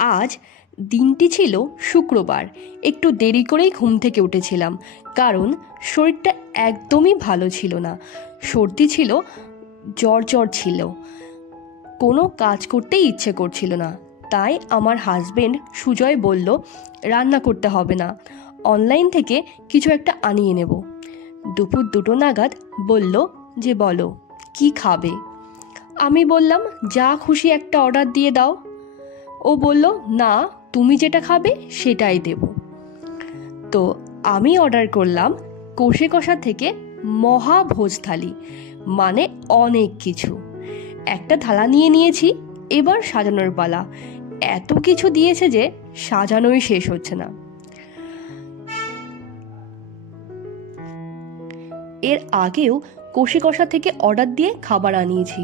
আজ দিনটি ছিল শুক্রবার। একটু দেরি করেই ঘুম থেকে উঠেছিলাম, কারণ শরীরটা একদমই ভালো ছিল না। সর্দি ছিল, জ্বর জ্বর ছিল, কোনো কাজ করতেই ইচ্ছে করছিল না। তাই আমার হাজবেন্ড সুজয় বলল, রান্না করতে হবে না, অনলাইন থেকে কিছু একটা আনিয়ে নেব। দুপুর 2টো নাগাদ বলল যে বলো কি খাবে। আমি বললাম যা খুশি একটা অর্ডার দিয়ে দাও। ও বলল না, তুমি যেটা খাবে সেটাই দেব। তো আমি অর্ডার করলাম কষে কষা থেকে মহাভোজ থালি, মানে অনেক কিছু। একটা থালা নিয়ে নিয়েছি, এবার সাজানোর পালা। এত কিছু দিয়েছে যে সাজানোই শেষ হচ্ছে না। এর আগেও কষে কষা থেকে অর্ডার দিয়ে খাবার আনিয়েছি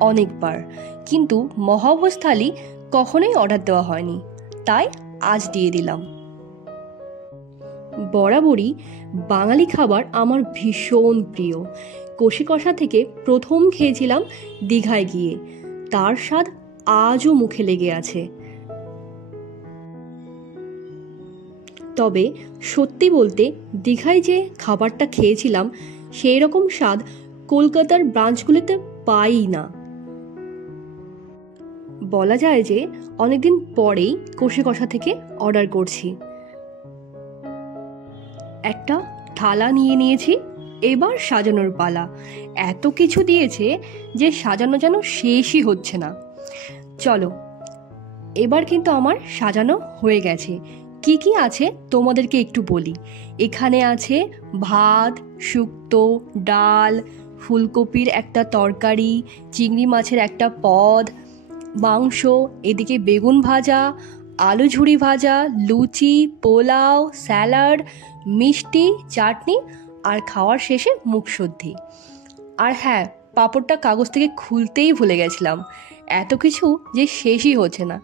অনেকবার, কিন্তু মহাভোজ থালি কখনোই অর্ডার দেওয়া হয়নি, তাই আজ দিয়ে দিলাম। বরাবরই বাঙালি খাবার আমার ভীষণ প্রিয়। কষে কষা থেকে প্রথম খেয়েছিলাম দীঘায় গিয়ে, তার স্বাদ আজও মুখে লেগে আছে। তবে সত্যি বলতে দীঘায় যে খাবারটা খেয়েছিলাম সেই রকম স্বাদ কলকাতার ব্রাঞ্চগুলোতে পাই না। বলা যায় যে অনেকদিন পরেই কষে কষা থেকে অর্ডার করছি। একটা থালা নিয়ে নিয়েছি, এবার সাজানোর পালা। এত কিছু দিয়েছে যে সাজানো যেন শেষই হচ্ছে না। চলো, এবার কিন্তু আমার সাজানো হয়ে গেছে। কি কি আছে তোমাদেরকে একটু বলি। এখানে আছে ভাত, শুক্তো, ডাল, ফুলকপির একটা তরকারি, চিংড়ি মাছের একটা পদ, মাংস, এদিকে বেগুন ভাজা, আলু ঝুরি ভাজা, লুচি, পোলাও, স্যালাড, মিষ্টি, চাটনি, আর খাওয়ার শেষে মুখশুদ্ধি। আর হ্যাঁ, পাঁপড়টা কাগজ থেকে খুলতেই ভুলে গেছিলাম। এত কিছু যে শেষই হচ্ছে না।